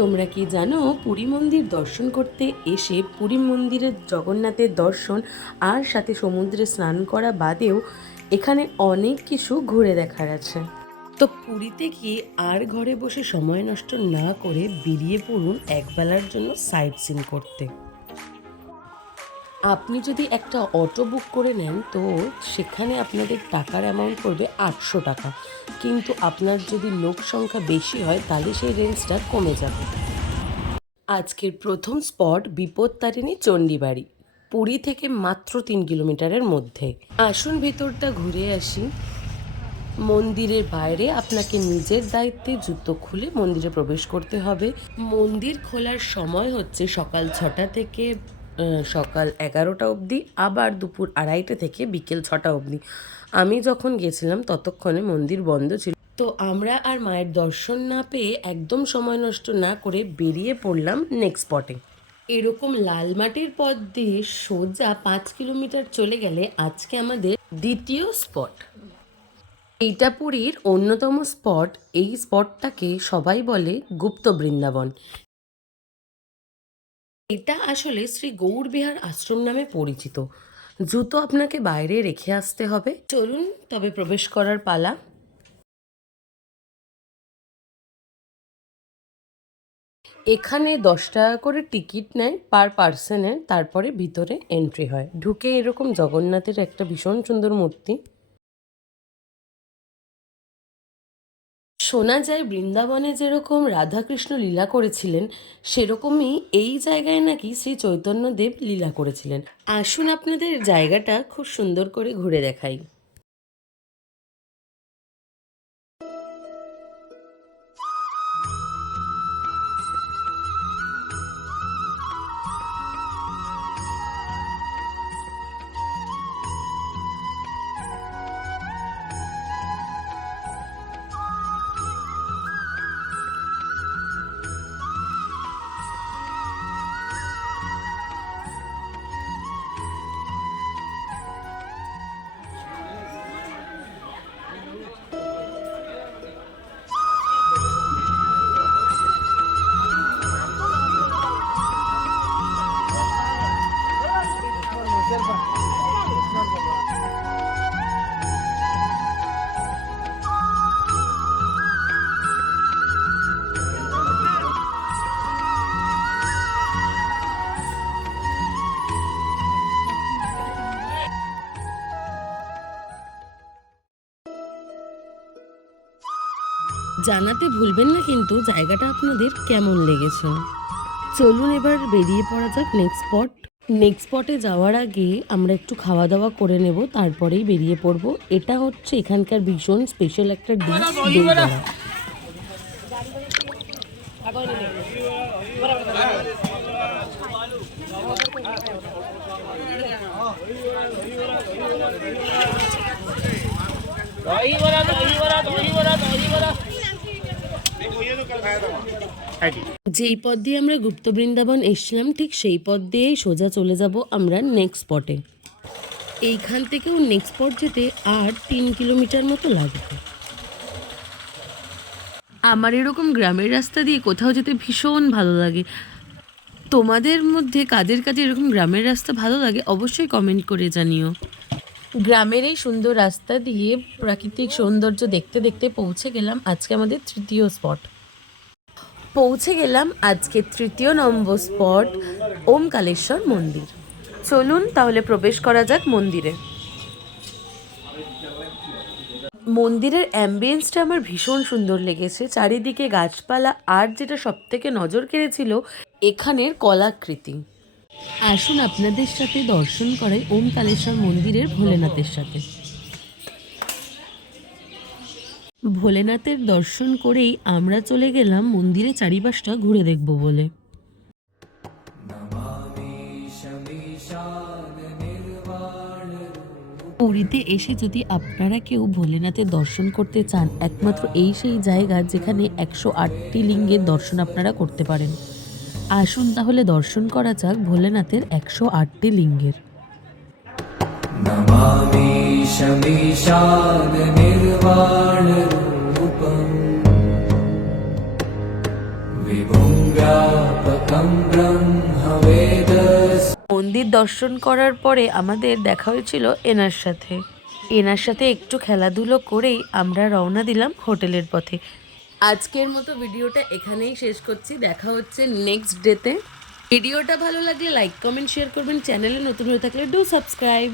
তোমরা কি জানো পুরী মন্দির দর্শন করতে এসে পুরী মন্দিরের জগন্নাথের দর্শন আর সাথে সমুদ্রে স্নান করা বাদেও এখানে অনেক কিছু ঘুরে দেখার আছে। তো পুরীতে গিয়ে আর ঘরে বসে সময় নষ্ট না করে বেরিয়ে পড়ুন একবেলার জন্য সাইট সিন করতে। আপনি যদি একটা অটো বুক করে নেন তো সেখানে আপনাদের টাকার অ্যামাউন্ট পড়বে 800 টাকা, কিন্তু আপনার যদি লোক সংখ্যা বেশি হয় তাহলে সেই রেঞ্জটা কমে যাবে। আজকের প্রথম স্পট বিপত্তারিণী চণ্ডীবাড়ি, পুরী থেকে মাত্র 3 কিলোমিটারের মধ্যে। আসুন ভেতরটা ঘুরে আসি। মন্দিরের বাইরে আপনাকে নিজের দায়িত্বে জুতো খুলে মন্দিরে প্রবেশ করতে হবে। মন্দির খোলার সময় হচ্ছে সকাল 6টা থেকে সকাল 11টা অবধি, আবার দুপুর 2:30 থেকে বিকেল 6টা অবধি। আমি যখন গেছিলাম ততক্ষণে মন্দির বন্ধ ছিল। তো আমরা আর মায়ের দর্শন না পেয়ে একদম সময় নষ্ট না করে বেরিয়ে পড়লাম নেক্সট স্পটে। এরকম লাল মাটির পথ দিয়ে সোজা 5 কিলোমিটার চলে গেলে আজকে আমাদের দ্বিতীয় স্পট। এইটা পুরীর অন্যতম স্পট। এই স্পটটাকে সবাই বলে গুপ্ত বৃন্দাবন। এটা আসলে শ্রী গৌড়বিহার আশ্রম নামে পরিচিত। জুতো আপনাকে বাইরে রেখে আসতে হবে। চলুন তবে প্রবেশ করার পালা। এখানে 10 টাকা করে টিকিট নেয় পার পার্সনের, তারপরে ভিতরে এন্ট্রি হয়। ঢুকে এরকম জগন্নাথের একটা ভীষণ সুন্দর মূর্তি। শোনা যায় বৃন্দাবনে যেরকম রাধাকৃষ্ণ লীলা করেছিলেন সেরকমই এই জায়গায় নাকি শ্রী চৈতন্যদেব লীলা করেছিলেন। আসুন আপনাদের জায়গাটা খুব সুন্দর করে ঘুরে দেখাই। জানাতে ভুলবেন না কিন্তু জায়গাটা আপনাদের কেমন লেগেছে। চলুন এবার বেরিয়ে পড়া যাক নেক্সট স্পট। নেক্সট স্পটে যাওয়ার আগে আমরা একটু খাওয়া দাওয়া করে নেব, তারপরেই বেরিয়ে পড়ব। এটা হচ্ছে এখানকার ভীষণ স্পেশাল একটা ডিশ, দই বড়া। যেই পথ দিয়ে আমরা গুপ্ত বৃন্দাবন এসছিলাম ঠিক সেই পথ দিয়েই সোজা চলে যাব আমরা নেক্সট স্পটে। এইখান থেকেও নেক্সট স্পট যেতে আর 3 কিলোমিটার মতো লাগবে। আমার এরকম গ্রামের রাস্তা দিয়ে কোথাও যেতে ভীষণ ভালো লাগে। তোমাদের মধ্যে কাদের কাছে এরকম গ্রামের রাস্তা ভালো লাগে অবশ্যই কমেন্ট করে জানিও। গ্রামের এই সুন্দর রাস্তা দিয়ে প্রাকৃতিক সৌন্দর্য দেখতে দেখতে পৌঁছে গেলাম আজকে আমাদের তৃতীয় স্পট। পৌঁছে গেলাম আজকে 3 নম্বর স্পট, ওমকালেশ্বর মন্দির। চলুন তাহলে প্রবেশ করা যাক মন্দিরে। মন্দিরের অ্যাম্বিয়েন্সটা আমার ভীষণ সুন্দর লেগেছে। চারিদিকে গাছপালা, আর যেটা সবথেকে নজর কেড়েছিল এখানের কলাকৃতি। আসুন আপনাদের সাথে দর্শন করাই ওমকালেশ্বর মন্দিরের ভোলেনাথের সাথে। ভোলেনাথের দর্শন করেই আমরা চলে গেলাম মন্দিরের চারিপাশটা ঘুরে দেখব বলে। পুরীতে এসে যদি আপনারা কেউ ভোলেনাথের দর্শন করতে চান, একমাত্র এই সেই জায়গা যেখানে 108টি লিঙ্গের দর্শন আপনারা করতে পারেন। আসুন তাহলে দর্শন করা যাক ভোলেনাথের 108টি লিঙ্গের। नमामि शमीशान निर्वाण रूपम् विभो व्यापकं ब्रह्मवेदस्य মন্দির দর্শন করার পরে আমাদের দেখা হয়েছিল এনার সাথে একটু খেলাধুলো করেই আমরা রওনা দিলাম হোটেলের পথে। আজকের মতো ভিডিওটা এখানেই শেষ করছি, দেখা হচ্ছে নেক্সট ডেতে। ভিডিওটা ভালো লাগলে লাইক কমেন্ট শেয়ার করবেন, চ্যানেলে নতুন হয়ে থাকলে ডু সাবস্ক্রাইব।